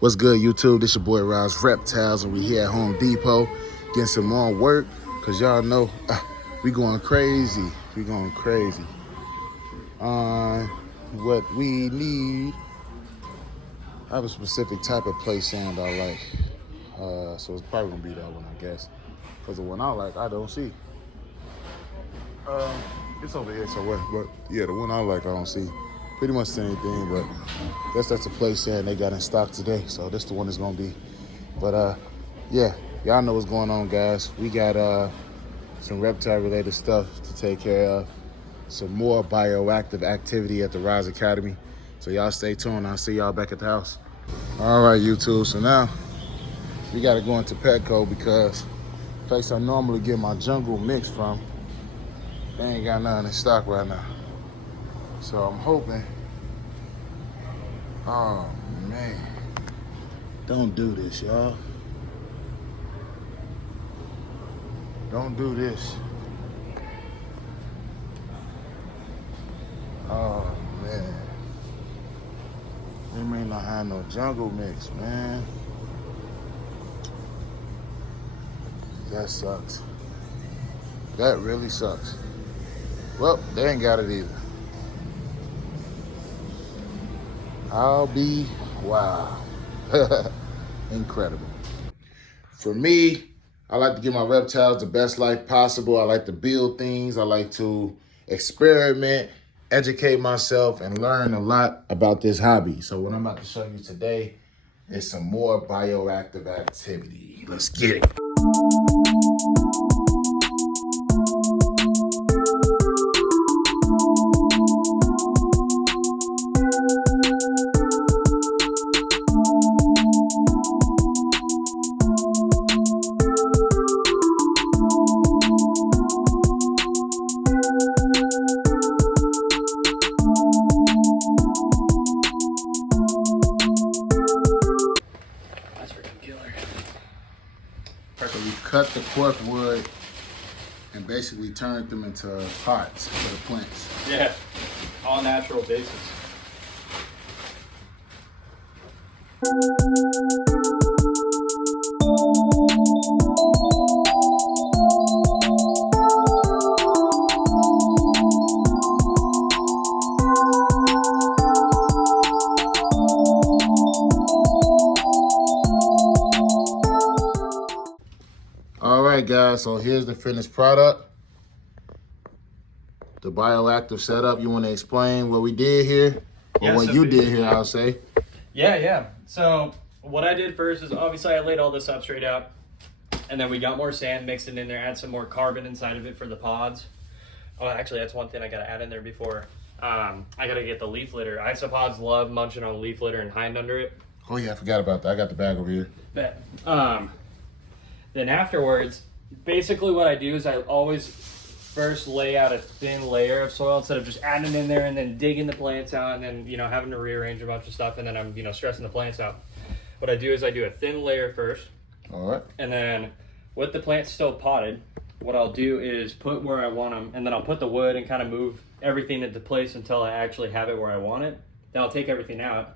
What's good, YouTube? This your boy Reptiles, and we here at Home Depot getting some more work, cause y'all know we going crazy. We going crazy on what we need. I have a specific type of play sand I like, so it's probably gonna be that one, I guess, cause the one I like I don't see. It's over here somewhere, but yeah, the one I like I don't see. Pretty much the same thing, but I guess that's a place sand they got in stock today, so this the one it's gonna be. But yeah, y'all know what's going on, guys. We got some reptile related stuff to take care of, some more bioactive activity at the Rise Academy, so y'all stay tuned. I'll see y'all back at the house. All right, YouTube, so now we gotta go into Petco because the place I normally get my jungle mix from, they ain't got nothing in stock right now. So I'm hoping, oh man, don't do this, y'all. Don't do this. Oh man. They may not have no jungle mix, man. That sucks. That really sucks. Well, they ain't got it either. I'll be, wow. Incredible. For me, I like to give my reptiles the best life possible. I like to build things. I like to experiment, educate myself, and learn a lot about this hobby. So what I'm about to show you today is some more bioactive activity. Let's get it. So we cut the cork wood and basically turned them into pots for the plants. Yeah, all natural basis. All right, guys, so here's the finished product. The bioactive setup. You want to explain what we did here? Or what you did here, I'll say. Yeah. So what I did first is obviously I laid all the substrate out, and then we got more sand, mixed it in there, add some more carbon inside of it for the pods. Oh, actually, that's one thing I got to add in there before. I got to get the leaf litter. Isopods love munching on leaf litter and hide under it. Oh, yeah, I forgot about that. I got the bag over here. Bet. Then afterwards, basically what I do is I always first lay out a thin layer of soil instead of just adding in there and then digging the plants out and then, having to rearrange a bunch of stuff and then I'm, stressing the plants out. What I do is I do a thin layer first. All right. And then with the plants still potted, what I'll do is put where I want them and then I'll put the wood and kind of move everything into place until I actually have it where I want it. Then I'll take everything out.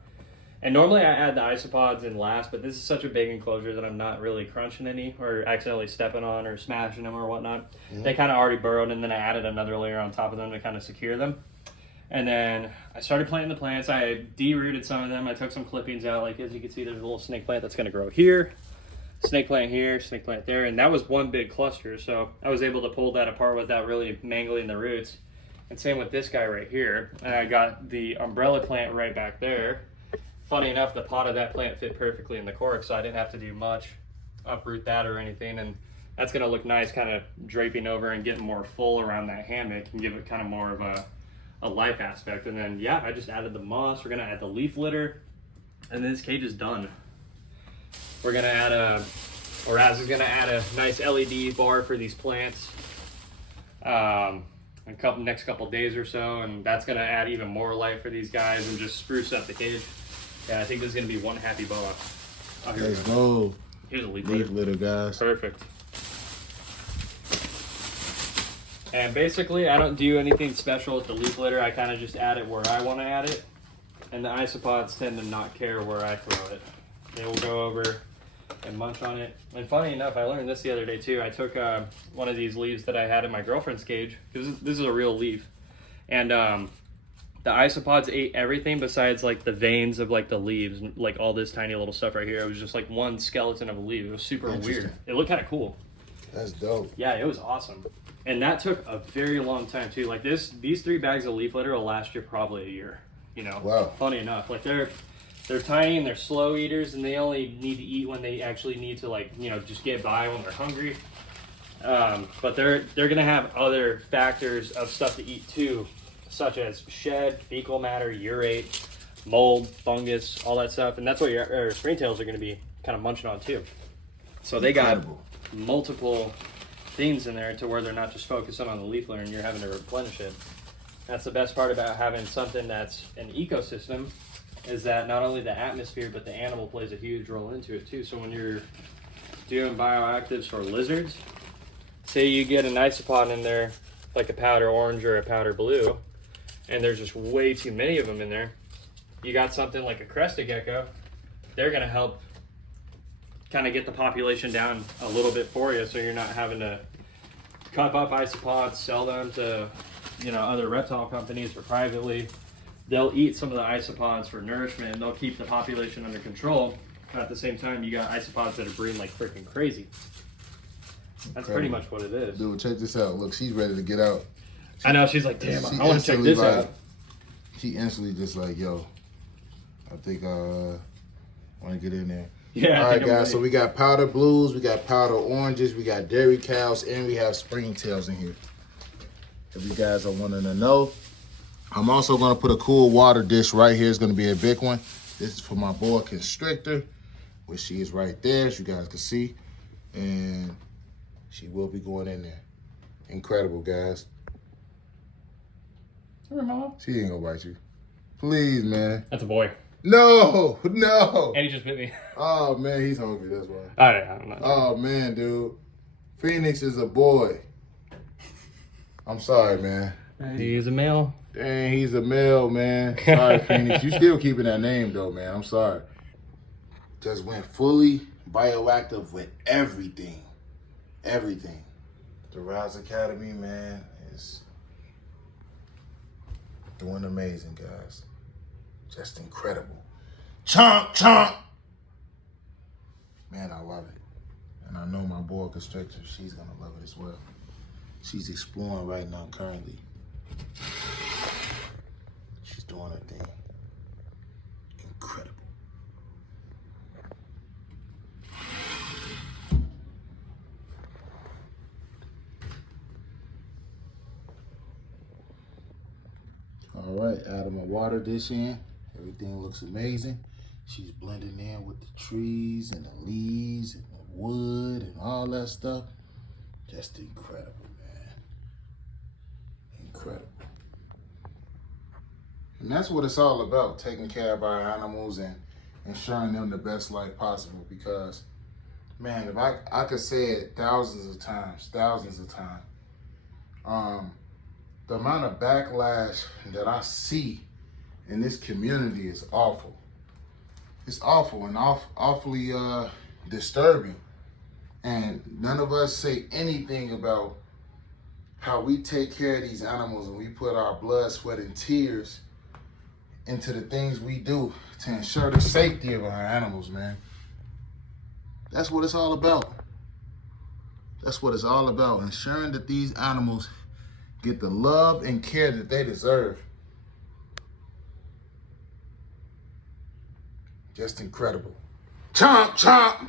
And normally I add the isopods in last, but this is such a big enclosure that I'm not really crunching any or accidentally stepping on or smashing them or whatnot. Mm-hmm. They kind of already burrowed, and then I added another layer on top of them to kind of secure them. And then I started planting the plants. I de-rooted some of them. I took some clippings out. Like as you can see, there's a little snake plant that's going to grow here, snake plant here, snake plant there. And that was one big cluster. So I was able to pull that apart without really mangling the roots. And same with this guy right here. And I got the umbrella plant right back there. Funny enough, the pot of that plant fit perfectly in the cork, so I didn't have to do much, uproot that or anything, and that's gonna look nice, kind of draping over and getting more full around that hammock and give it kind of more of a life aspect. And then, yeah, I just added the moss. We're gonna add the leaf litter, and then this cage is done. We're gonna add Raz is gonna add a nice LED bar for these plants next couple days or so, and that's gonna add even more life for these guys and just spruce up the cage. Yeah, I think this is going to be one happy boa. Oh, Let's go. Here's a leaf litter, guys. Perfect. And basically, I don't do anything special with the leaf litter. I kind of just add it where I want to add it. And the isopods tend to not care where I throw it. They will go over and munch on it. And funny enough, I learned this the other day too. I took one of these leaves that I had in my girlfriend's cage. This is a real leaf. And the isopods ate everything besides like the veins of like the leaves, like all this tiny little stuff right here. It was just like one skeleton of a leaf. It was super weird. It looked kind of cool. That's dope. Yeah, it was awesome. And that took a very long time too. Like these 3 bags of leaf litter will last you probably a year. You know, wow. Funny enough, like they're tiny and they're slow eaters, and they only need to eat when they actually need to, like, you know, just get by when they're hungry. But they're gonna have other factors of stuff to eat too, such as shed, fecal matter, urate, mold, fungus, all that stuff, and that's what your springtails are gonna be kind of munching on too. So they got multiple things in there to where they're not just focusing on the leaf litter and you're having to replenish it. That's the best part about having something that's an ecosystem, is that not only the atmosphere, but the animal plays a huge role into it too. So when you're doing bioactives for lizards, say you get an isopod in there, like a powder orange or a powder blue, and there's just way too many of them in there, you got something like a crested gecko, they're gonna help kind of get the population down a little bit for you, so you're not having to cup up isopods, sell them to, you know, other reptile companies or privately. They'll eat some of the isopods for nourishment, and they'll keep the population under control. But at the same time, you got isopods that are breeding like freaking crazy. That's pretty much what it is. Dude, check this out. Look, she's ready to get out. I know, she's like, damn, I want to check this out. She instantly just like, yo, I think I want to get in there. Yeah. All right, guys, so we got powder blues, we got powder oranges, we got dairy cows, and we have springtails in here. If you guys are wanting to know, I'm also going to put a cool water dish right here. It's going to be a big one. This is for my boy Constrictor, which she is right there, as you guys can see. And she will be going in there. Incredible, guys. She ain't going to bite you. Please, man. That's a boy. No, no. And he just bit me. Oh, man, he's hungry. That's why. I don't know. Oh, man, dude. Phoenix is a boy. I'm sorry, man. He is a male. Dang, he's a male, man. Sorry, Phoenix. You still keeping that name, though, man. I'm sorry. Just went fully bioactive with everything. Everything. The Rouse Academy, man, is doing amazing, guys. Just incredible. Chomp, chomp. Man, I love it. And I know my boy Constrictor, she's going to love it as well. She's exploring right now, currently. She's doing her thing. Incredible. All right, adding my water dish in. Everything looks amazing. She's blending in with the trees and the leaves and the wood and all that stuff. Just incredible, man. Incredible. And that's what it's all about, taking care of our animals and ensuring them the best life possible. Because, man, if I could say it thousands of times, the amount of backlash that I see in this community is awful. It's awful and awfully disturbing. And none of us say anything about how we take care of these animals and we put our blood, sweat, and tears into the things we do to ensure the safety of our animals, man. That's what it's all about. That's what it's all about, ensuring that these animals get the love and care that they deserve. Just incredible. Chomp, chomp.